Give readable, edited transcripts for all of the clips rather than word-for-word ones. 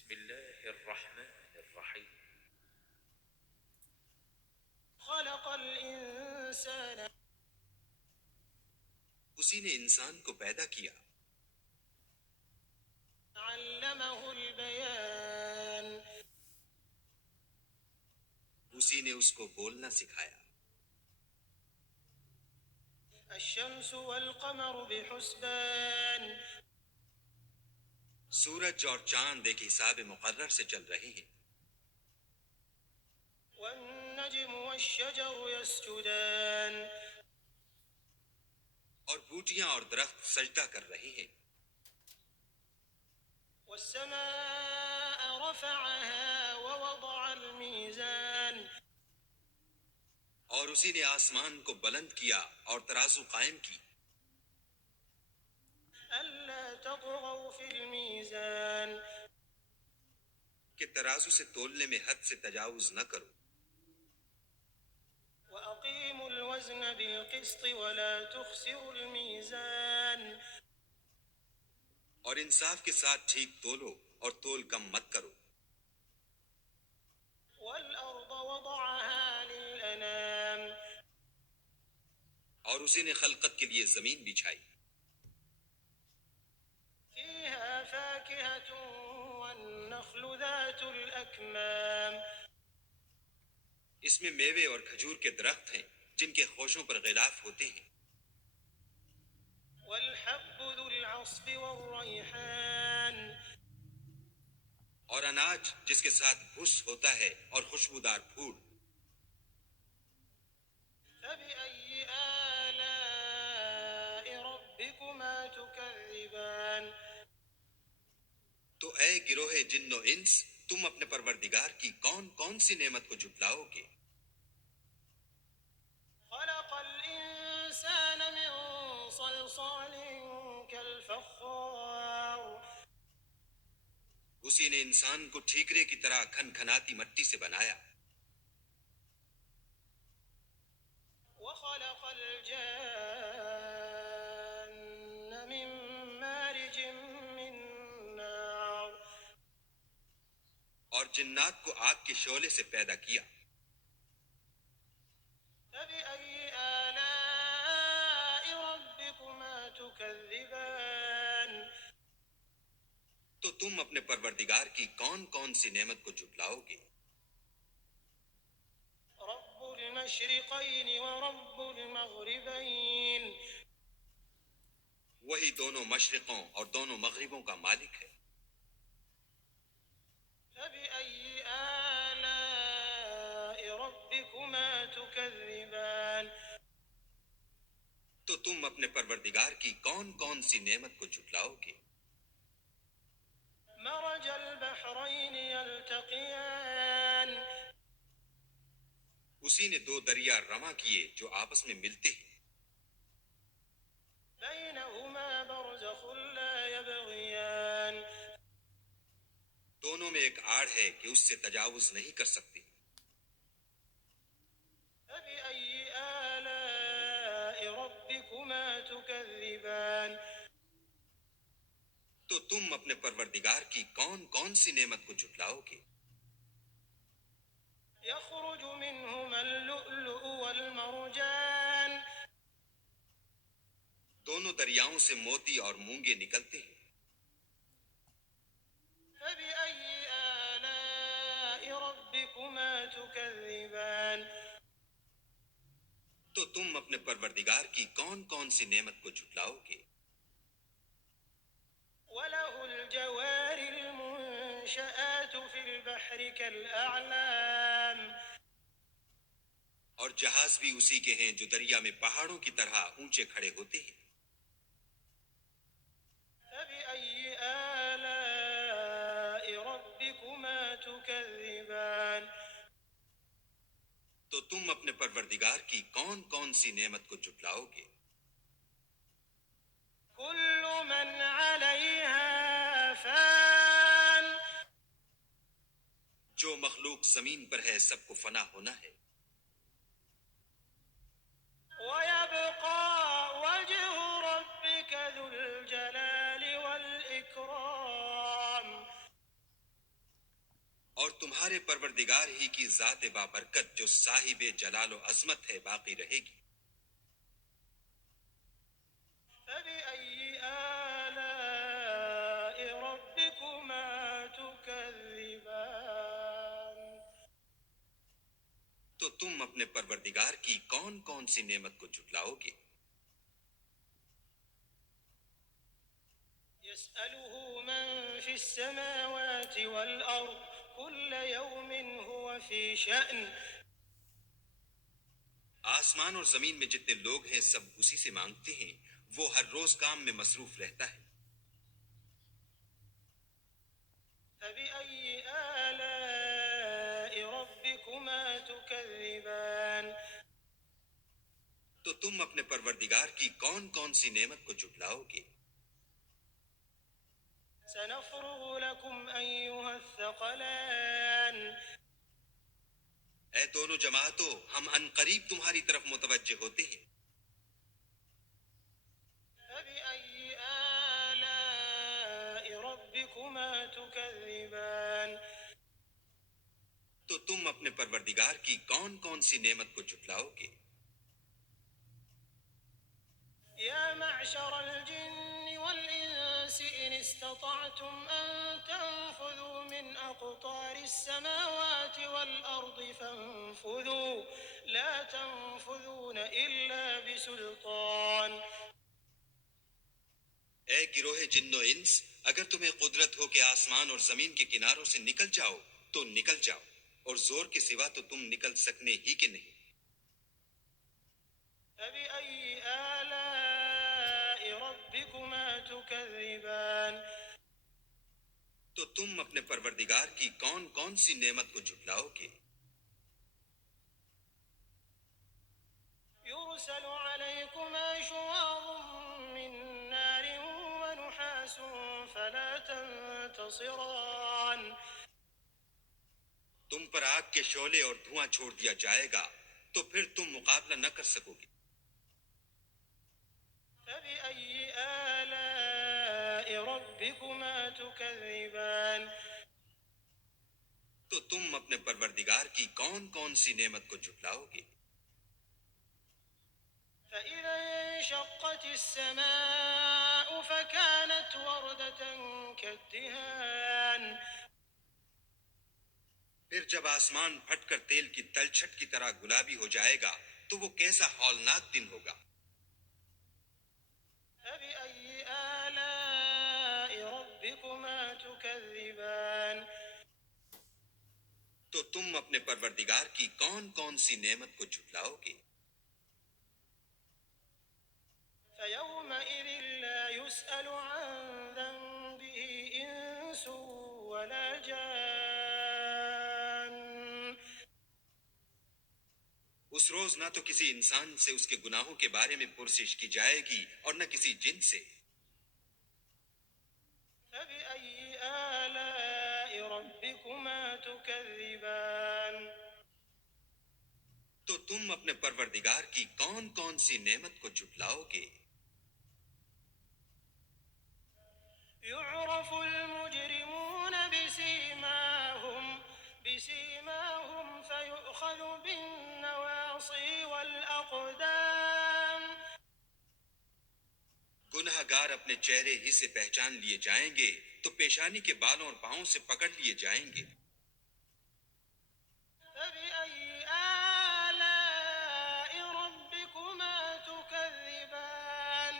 بسم الله الرحمن الرحيم. خلق الإنسان اسی نے انسان کو پیدا کیا، علمه البيان اسی نے اس کو بولنا سکھایا۔ الشمس والقمر بحسبان سورج اور چاند ایک حساب مقرر سے چل رہے ہیں، والنجم والشجر يسجدان اور بوٹیاں اور درخت سجدہ کر رہے ہیں۔ والسماء رفعها ووضع الميزان اور اسی نے آسمان کو بلند کیا اور ترازو قائم کی، ألا تطغوا في الميزان کہ ترازو سے تولنے میں حد سے تجاوز نہ کرو، وأقيموا الوزن بالقسط ولا تخسروا الميزان اور انصاف کے ساتھ ٹھیک تولو اور تول کم مت کرو۔ والأرض وضعها للأنام اور اسی نے خلقت کے لیے زمین بچھائی، فيها فاكهة والنخل ذات الأكمام اس میں میوے اور کھجور کے درخت ہیں جن کے خوشوں پر غلاف ہوتے ہیں، والحب ذو العصف والريحان اور اناج جس کے ساتھ بھس ہوتا ہے اور خوشبودار پھول۔ فبأي آلاء ربكما تكذبان تو اے گروہ جن و انس، تم اپنے پروردگار کی کون کون سی نعمت کو جھٹلاؤ گے؟ خلق الإنسان من صلصال كالفخار اسی نے انسان کو ٹھیکرے کی طرح کھن کھناتی مٹی سے بنایا، وخلق الجان من مارج من نار اور جنات کو آگ کے شعلے سے پیدا کیا۔ فبأي آلاء ربكما تكذبان تو تم اپنے پروردگار کی کون کون سی نعمت کو جھٹلاؤ گے؟ رب المشرقين ورب المغربين وہی دونوں مشرقوں اور دونوں مغربوں کا مالک ہے۔ فبأي آلاء ربكما تكذبان تو تم اپنے پروردگار کی کون کون سی نعمت کو جھٹلاؤ گے؟ مرج البحرين يلتقيان اسی نے دو دریا رواں کیے جو آپس میں ملتے ہیں، بينهما برزخ لا يبغيان دونوں میں ایک آڑ ہے کہ اس سے تجاوز نہیں کر سکتے۔ فبأي آلاء ربكما تكذبان تو تم اپنے پروردگار کی کون کون سی نعمت کو جھٹلاؤ گے؟ يخرج منهما اللؤلؤ والمرجان دونوں دریاؤں سے موتی اور مونگے نکلتے ہیں۔ فبأي آلاء ربكما تكذبان تو تم اپنے پروردگار کی کون کون سی نعمت کو جھٹلاؤ گے؟ وله الجوار المنشآت في البحر كالأعلام اور جہاز بھی اسی کے ہیں جو دریا میں پہاڑوں کی طرح اونچے کھڑے ہوتے ہیں۔ فبأي آلاء ربكما تكذبان تو تم اپنے پروردگار کی کون کون سی نعمت کو جھٹلاؤ گے؟ كل من عليها فان جو مخلوق زمین پر ہے سب کو فنا ہونا ہے، ويبقى وجه ربك ذو الجلال والإكرام اور تمہارے پروردگار ہی کی ذات بابرکت جو صاحب جلال و عظمت ہے باقی رہے گی. فبأي آلاء ربكما تكذبان تو تم اپنے پروردگار کی کون کون سی نعمت کو جھٹلاؤ گے؟ يسأله من في السماوات والأرض كل يوم هو في شأن آسمان اور زمین میں جتنے لوگ ہیں سب اسی سے مانگتے ہیں، وہ ہر روز کام میں مصروف رہتا ہے. فبأي آلاء ربكما تكذبان تو تم اپنے پروردگار کی کون کون سی نعمت کو جھٹلاؤ گے؟ سنفرغ لكم أيها الثقلان اے دونوں جماعتوں، ہم ان قریب تمہاری طرف متوجہ ہوتے ہیں. فبأي آلاء ربكما تكذبان تو تم اپنے پروردگار کی کون کون سی نعمت کو جھٹلاؤ گے؟ يا معشر الجن والإنس إن استطعتم أن تنفذوا من أقطار السماوات والأرض فانفذوا لا تنفذون إلا بسلطان. اے گروہ جن و انس، اگر تمہیں قدرت ہو کہ آسمان اور زمین کے کناروں سے نکل جاؤ تو نکل جاؤ، اور زور کے سوا تو تم نکل سکنے ہی کے نہیں. فبأي آلاء ربكما تكذبان تو تم اپنے پروردگار کی کون کون سی نعمت کو جھٹلاؤ گے؟ يرسل عليكما شواظ من نار ونحاس فلا تنتصران تم پر آگ کے شعلے اور دھواں چھوڑ دیا جائے گا تو پھر تم مقابلہ نہ کر سکو گے. فبأي آلاء ربكما تكذبان تو تم اپنے پروردگار کی کون کون سی نعمت کو جھٹلاؤ گے؟ فإذا انشقت السماء فكانت وردة كالدهان پھر جب آسمان پھٹ کر تیل کی تلچھٹ کی طرح گلابی ہو جائے گا تو وہ کیسا ہولناک دن ہوگا. فبأي آلاء ربكما تكذبان تو تم اپنے پروردگار کی کون کون سی نعمت کو جھٹلاؤ گے؟ فيومئذ لا يسأل عن ذنبه إنس ولا جان اس روز نہ تو کسی انسان سے اس کے گناہوں کے بارے میں پرسش کی جائے گی اور نہ کسی جن سے. فبأي آلاء ربكما تكذبان تو تم اپنے پروردگار کی کون کون سی نعمت کو جھٹلاؤ گے؟ يعرف المجرمون بسيماهم فيؤخذ بالنواصي والأقدام گنہگار اپنے چہرے ہی سے پہچان لیے جائیں گے تو پیشانی کے بالوں اور پاؤں سے پکڑ لیے جائیں گے. فبأي آلاء ربكما تكذبان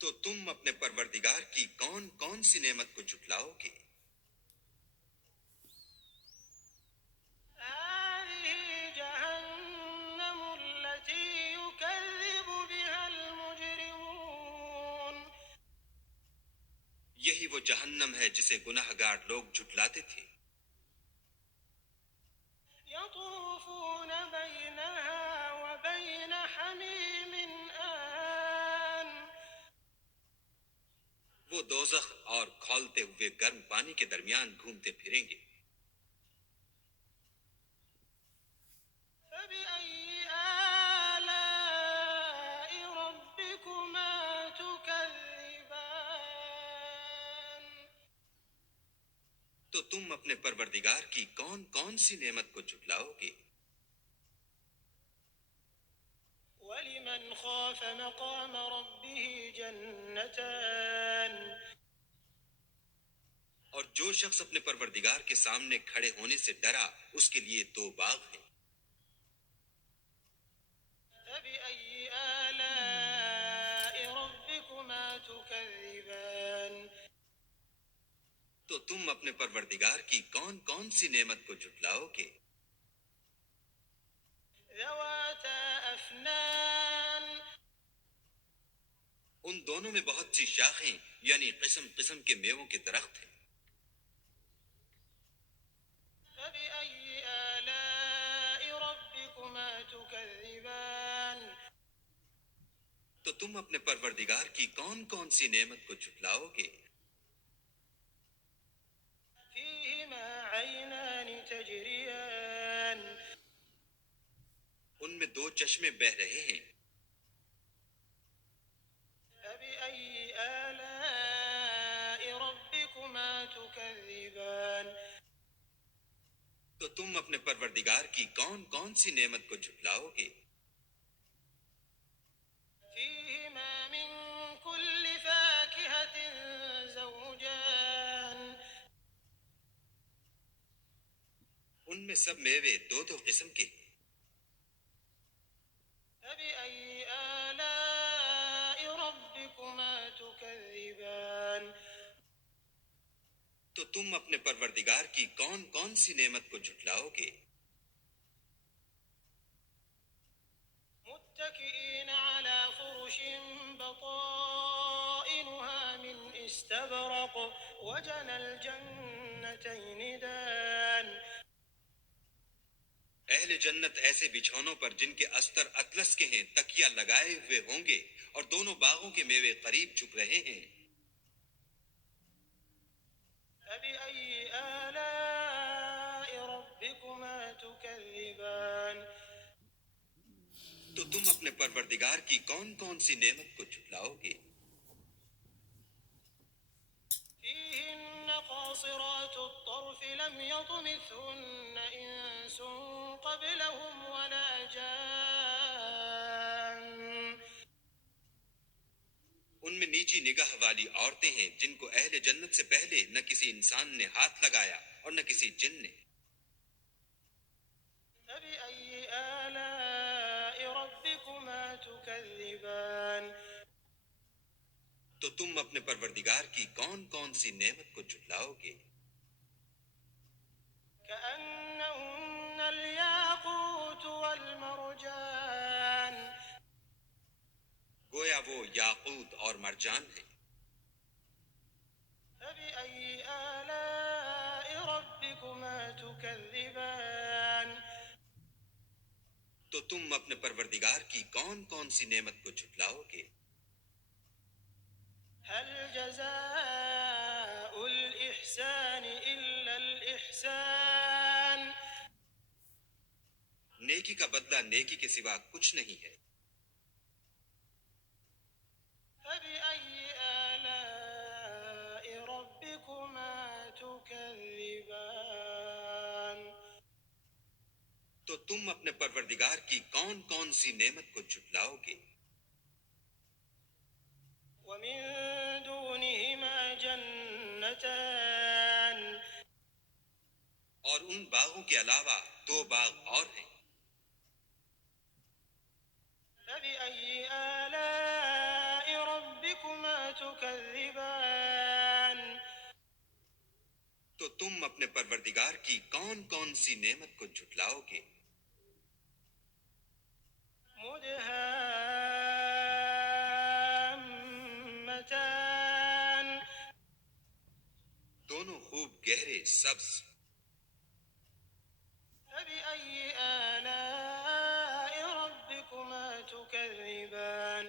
تو تم اپنے پروردگار کی کون کون سی نعمت کو جھٹلاؤ گے؟ هذه جهنم التي يكذب بها المجرمون یہی وہ جہنم ہے جسے گنہگار لوگ جھٹلاتے تھے. يطوفون بينها وبين حميم آن وہ دوزخ اور کھولتے ہوئے گرم پانی کے درمیان گھومتے پھریں گے. فبأي آلاء ربكما تكذبان تو تم اپنے پروردگار کی کون کون سی نعمت کو جھٹلاؤ گے؟ وَلِمَنْ خَافَ مَقَامَ رَبِّهِ جَنَّتَانِ اور جو شخص اپنے پروردگار کے سامنے کھڑے ہونے سے ڈرا اس کے لیے 2 باغ ہیں۔ فَبِأَيِّ آلَاءِ رَبِّكُمَا تُكَذِّبَانِ تو تم اپنے پروردگار کی کون کون سی نعمت کو جھٹلاؤ گے؟ ذَوَاتَا أَفْنَانٍ ان دونوں میں بہت سی شاخیں یعنی قسم قسم کے میووں کے درخت ہیں۔ فَبِأَيِّ آلَاءِ رَبِّكُمَا تُكَذِّبَانِ تو تم اپنے پروردگار کی کون کون سی نعمت کو جھٹلاؤ گے؟ فِيهِمَا عَيْنَانِ تَجْرِيَانِ ان میں 2 چشمے بہہ رہے ہیں۔ فَبِأَيِّ آلَاءِ رَبِّكُمَا تُكَذِّبَانِ تو تم اپنے پروردگار کی کون کون سی نعمت کو جھٹلاؤ گے؟ فِيهِمَا مِن كُلِّ فَاكِهَةٍ زَوْجَانِ ان میں سب میوے 2 قسم کے ہیں۔ فَبِأَيِّ آلَاءِ رَبِّكُمَا تُكَذِّبَانِ تو تم اپنے پروردگار کی کون کون سی نعمت کو جھٹلاؤ گے؟ متكئين على فرش بطائنها من استبرق وجنى الجنتين دان اہل جنت ایسے بچھونوں پر جن کے استر اطلس کے ہیں تکیہ لگائے ہوئے ہوں گے اور دونوں باغوں کے میوے قریب چھپ رہے ہیں۔ فبأي آلاء ربكما تكذبان تو تم اپنے پروردگار کی کون کون سی نعمت کو جھٹلاؤ گے؟ فيهن قاصرات الطرف لم يطمثهن إنس قبلهم ولا جان ان میں نیچی نگاہ والی عورتیں ہیں جن کو اہل جنت سے پہلے نہ کسی انسان نے ہاتھ لگایا اور نہ کسی جن نے۔ فبأي آلاء ربكما تكذبان تو تم اپنے پروردگار کی کون کون سی نعمت کو جھٹلاؤ گے؟ كأنهن الياقوت والمرجان گویا وہ یاقوت اور مرجان ہیں۔ فبأي آلاء ربكما تكذبان تو تم اپنے پروردگار کی کون کون سی نعمت کو جھٹلاؤ گے؟ هل جزاء الإحسان إلا الإحسان نیکی کا بدلہ نیکی کے سوا کچھ نہیں ہے۔ فبأي آلاء ربكما تكذبان تو تم اپنے پروردگار کی کون کون سی نعمت کو جھٹلاؤ گے؟ ومن دونهما جنتان اور ان باغوں کے علاوہ 2 باغ اور ہیں۔ فبأي آلاء ربكما تكذبان تو تم اپنے پروردگار کی کون کون سی نعمت کو جھٹلاؤ گے؟ مدهامتان دونوں خوب گہرے سبز۔ فبأي آلاء ربكما تكذبان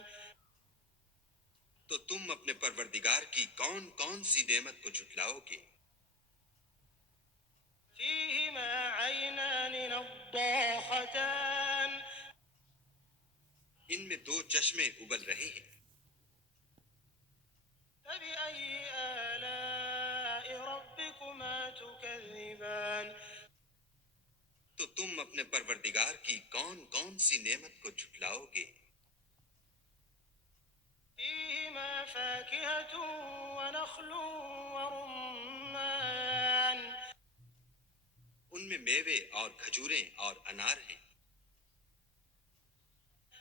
تو تم اپنے پروردگار کی کون کون سی نعمت کو جھٹلاؤ گے؟ فيهما عينان نضاختان ان میں 2 چشمے ابل رہے ہیں۔ فبأي آلاء ربكما تكذبان اپنے پروردگار کی کون کون سی نعمت کو جھٹلاؤ گے؟ فيهما فاكهة ونخل ورمان ان میں میوے اور کھجوریں اور انار ہیں۔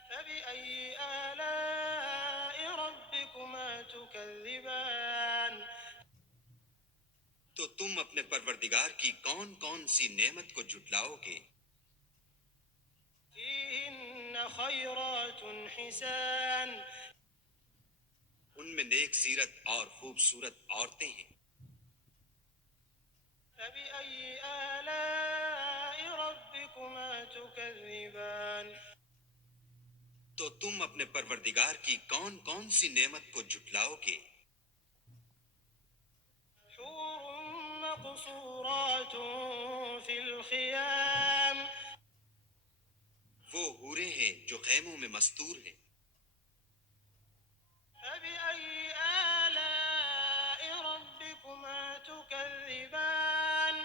فبأي آلاء ربكما تكذبان تو تم اپنے پروردگار کی کون کون سی نعمت کو جھٹلاؤ گے؟ فيهن خيرات حسان ان میں نیک سیرت اور خوبصورت عورتیں ہیں۔ فبأي آلاء ربكما تكذبان تو تم اپنے پروردگار کی کون کون سی نعمت کو جھٹلاؤ گے؟ حور مقصورات في الخيام وہ حوریں ہیں جو خیموں میں مستور ہیں۔ فبأي آلاء ربكما تكذبان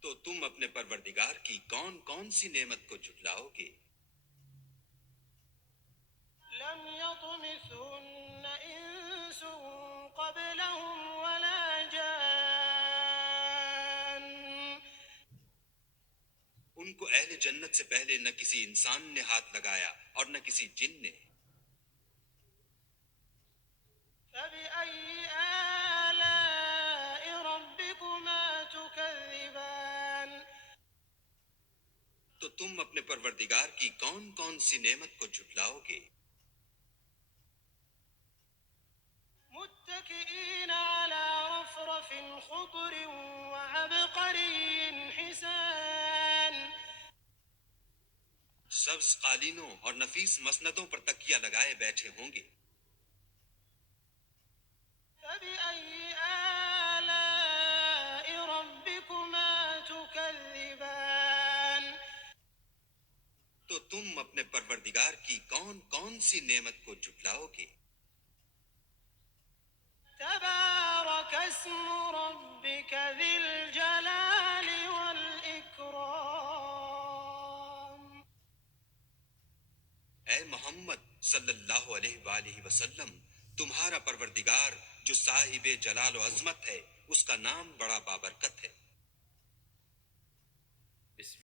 تو تم اپنے پروردگار کی کون کون سی نعمت کو جھٹلاؤ گے؟ لم يطمثهن إنس قبلهم ولا جان ان کو اہل جنت سے پہلے نہ کسی انسان نے ہاتھ لگایا اور نہ کسی جن نے۔ فبأي آلاء ربكما تكذبان تو تم اپنے پروردگار کی کون کون سی نعمت کو جھٹلاؤ گے؟ متكئين على رفرف خضر وعبقري حسان سبز قالینوں اور نفیس مسندوں پر تکیہ لگائے بیٹھے ہوں گے۔ فبأي آلاء ربكما تكذبان تو تم اپنے پروردگار کی کون کون سی نعمت کو جھٹلاؤ گے؟ تبارك اسم ربك ذي الجلال والإكرام اے محمد صلی اللہ علیہ وآلہ وسلم، تمہارا پروردگار جو صاحب جلال و عظمت ہے، اس کا نام بڑا بابرکت ہے۔